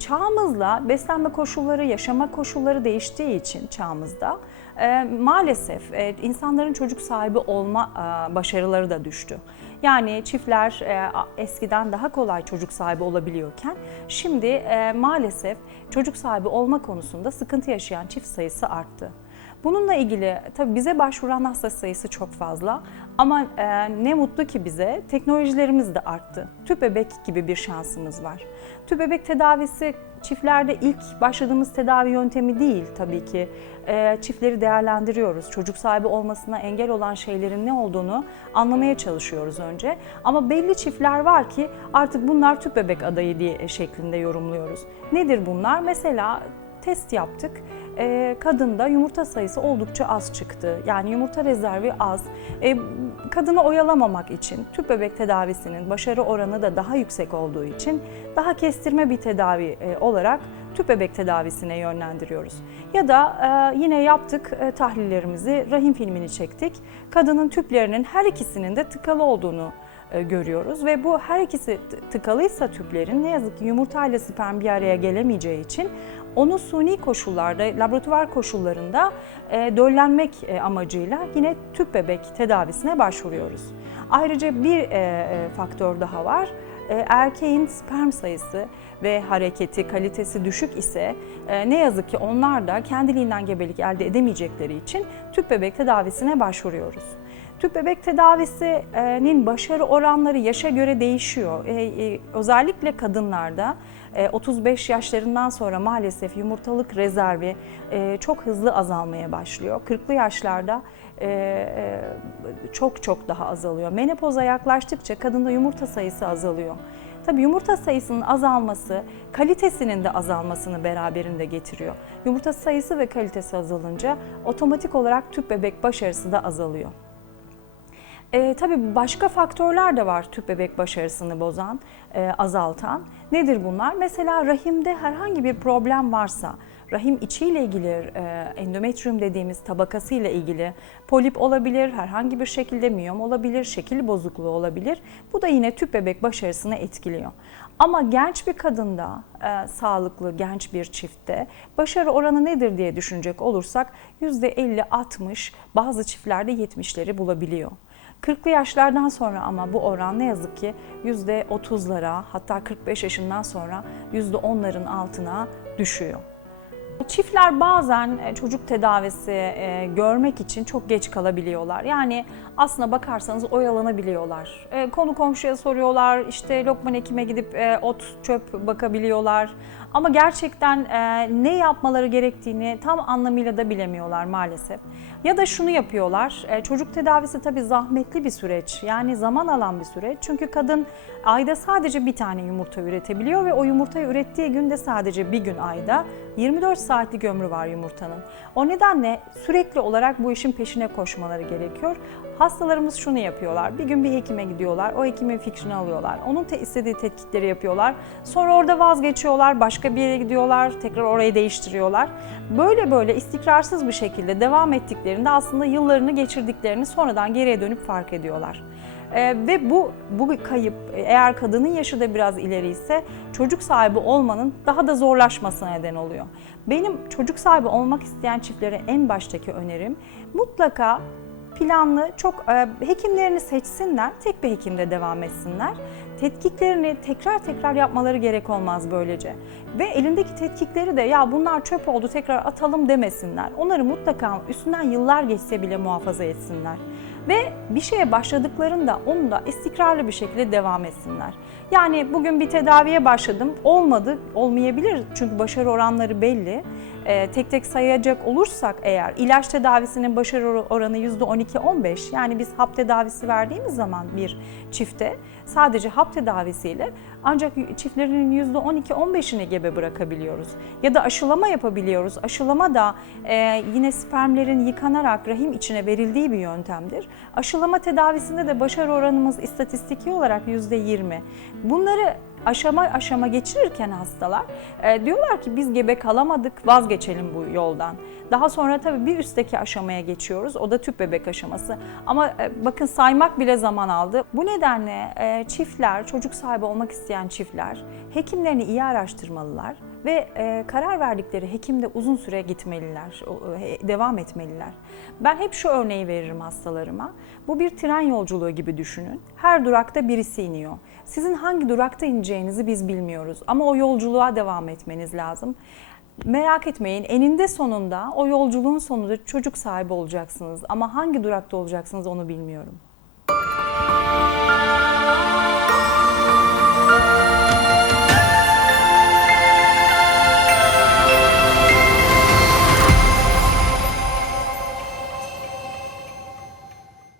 çağımızla beslenme koşulları, yaşama koşulları değiştiği için çağımızda e, maalesef e, insanların çocuk sahibi olma e, başarıları da düştü. Yani çiftler e, eskiden daha kolay çocuk sahibi olabiliyorken şimdi e, maalesef çocuk sahibi olma konusunda sıkıntı yaşayan çift sayısı arttı. Bununla ilgili tabii bize başvuran hasta sayısı çok fazla ama e, ne mutlu ki bize teknolojilerimiz de arttı. Tüp bebek gibi bir şansımız var. Tüp bebek tedavisi çiftlerde ilk başladığımız tedavi yöntemi değil tabii ki. E, çiftleri değerlendiriyoruz. Çocuk sahibi olmasına engel olan şeylerin ne olduğunu anlamaya çalışıyoruz önce. Ama belli çiftler var ki artık bunlar tüp bebek adayı diye şeklinde yorumluyoruz. Nedir bunlar? Mesela test yaptık. Ee, kadında yumurta sayısı oldukça az çıktı. Yani yumurta rezervi az. Ee, kadını oyalamamak için tüp bebek tedavisinin başarı oranı da daha yüksek olduğu için daha kestirme bir tedavi e, olarak tüp bebek tedavisine yönlendiriyoruz. Ya da e, yine yaptık e, tahlillerimizi, rahim filmini çektik. Kadının tüplerinin her ikisinin de tıkalı olduğunu e, görüyoruz ve bu her ikisi tıkalıysa tüplerin ne yazık ki yumurta ile sperm bir araya gelemeyeceği için onu suni koşullarda, laboratuvar koşullarında e, döllenmek e, amacıyla yine tüp bebek tedavisine başvuruyoruz. Ayrıca bir e, e, faktör daha var. E, erkeğin sperm sayısı ve hareketi, kalitesi düşük ise e, ne yazık ki onlar da kendiliğinden gebelik elde edemeyecekleri için tüp bebek tedavisine başvuruyoruz. Tüp bebek tedavisinin başarı oranları yaşa göre değişiyor. E, e, özellikle kadınlarda e, 35 yaşlarından sonra maalesef yumurtalık rezervi e, çok hızlı azalmaya başlıyor. 40'lı yaşlarda e, e, çok çok daha azalıyor. Menopoza yaklaştıkça kadında yumurta sayısı azalıyor. Tabii yumurta sayısının azalması kalitesinin de azalmasını beraberinde getiriyor. Yumurta sayısı ve kalitesi azalınca otomatik olarak tüp bebek başarısı da azalıyor. E, tabii başka faktörler de var tüp bebek başarısını bozan, e, azaltan. Nedir bunlar? Mesela rahimde herhangi bir problem varsa, rahim içiyle ilgili, e, endometrium dediğimiz tabakası ile ilgili polip olabilir, herhangi bir şekilde miyom olabilir, şekil bozukluğu olabilir. Bu da yine tüp bebek başarısını etkiliyor. Ama genç bir kadında, e, sağlıklı genç bir çiftte başarı oranı nedir diye düşünecek olursak %50-60, bazı çiftlerde 70'leri bulabiliyor. 40'lı yaşlardan sonra ama bu oran ne yazık ki %30'lara hatta 45 yaşından sonra %10'ların altına düşüyor. Çiftler bazen e, çocuk tedavisi e, görmek için çok geç kalabiliyorlar. Yani aslına bakarsanız oyalanabiliyorlar. E, Konu komşuya soruyorlar, işte Lokman Hekim'e gidip ot çöp bakabiliyorlar. Ama gerçekten ne yapmaları gerektiğini tam anlamıyla da bilemiyorlar maalesef. Ya da şunu yapıyorlar, çocuk tedavisi tabii zahmetli bir süreç. Yani zaman alan bir süreç. Çünkü kadın ayda sadece bir tane yumurta üretebiliyor ve o yumurtayı ürettiği günde sadece bir gün ayda 24 saatlik ömrü var yumurtanın. O nedenle sürekli olarak bu işin peşine koşmaları gerekiyor. Hastalarımız şunu yapıyorlar. Bir gün bir hekime gidiyorlar. O hekimin fikrini alıyorlar. Onun te- istediği tetkikleri yapıyorlar. Sonra orada vazgeçiyorlar. Başka bir yere gidiyorlar. Tekrar orayı değiştiriyorlar. Böyle böyle istikrarsız bir şekilde devam ettiklerinde aslında yıllarını geçirdiklerini sonradan geriye dönüp fark ediyorlar. Ee, ve bu bu kayıp eğer kadının yaşı da biraz ileri ise çocuk sahibi olmanın daha da zorlaşmasına neden oluyor. Benim çocuk sahibi olmak isteyen çiftlere en baştaki önerim mutlaka planlı çok e, hekimlerini seçsinler, tek bir hekimde devam etsinler. Tetkiklerini tekrar tekrar yapmaları gerek olmaz böylece. Ve elindeki tetkikleri de ya bunlar çöp oldu tekrar atalım demesinler. Onları mutlaka üstünden yıllar geçse bile muhafaza etsinler. Ve bir şeye başladıklarında onu da istikrarlı bir şekilde devam etsinler. Yani bugün bir tedaviye başladım, olmadı, olmayabilir çünkü başarı oranları belli. Ee, tek tek sayacak olursak eğer ilaç tedavisinin başarı oranı %12-15 yani biz hap tedavisi verdiğimiz zaman bir çifte sadece hap tedavisiyle ancak çiftlerin %12-15'ini gebe bırakabiliyoruz. Ya da aşılama yapabiliyoruz. Aşılama da e, yine spermlerin yıkanarak rahim içine verildiği bir yöntemdir. Aşılama tedavisinde de başarı oranımız istatistiki olarak %20. Bunları aşama aşama geçirirken hastalar e, diyorlar ki biz gebe kalamadık vazgeçelim bu yoldan. Daha sonra tabii bir üstteki aşamaya geçiyoruz. O da tüp bebek aşaması. Ama e, bakın saymak bile zaman aldı. Bu nedenle e, çiftler, çocuk sahibi olmak isteyen çiftler hekimlerini iyi araştırmalılar ve e, karar verdikleri hekimde uzun süre gitmeliler, devam etmeliler. Ben hep şu örneği veririm hastalarıma. Bu bir tren yolculuğu gibi düşünün. Her durakta birisi iniyor. Sizin hangi durakta ineceğinizi biz bilmiyoruz ama o yolculuğa devam etmeniz lazım. Merak etmeyin eninde sonunda o yolculuğun sonunda çocuk sahibi olacaksınız ama hangi durakta olacaksınız onu bilmiyorum.